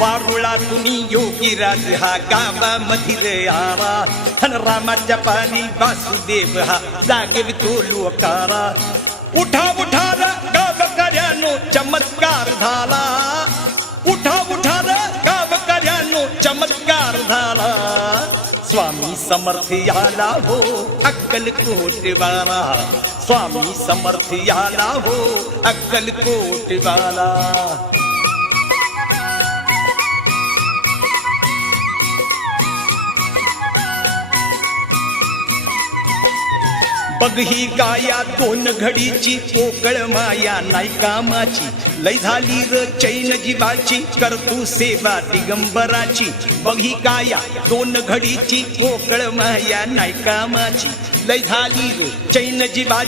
वारुळा तुम्ही योगीराज हा गावामधील आरा हन रामाच्या पारी वासुदेव हा जागवितो लोकारा उठा उठा र गावकऱ्यानो चमत्कार झाला उठा उठा र गावकऱ्यानो चमत्कार झाला स्वामी समर्थ याला हो अक्कलकोटवाला स्वामी समर्थ याला हो अक्कलकोटवाला बघ ही गाया दोन घडीची पोकळ माया नाही कामाची लय झाली र चैन जीवाची करतू सेवा दिगंबराची बघ ही गाया दोन घडीची पोकळ माया नाही कामाची लय झाली र चैन जीवाची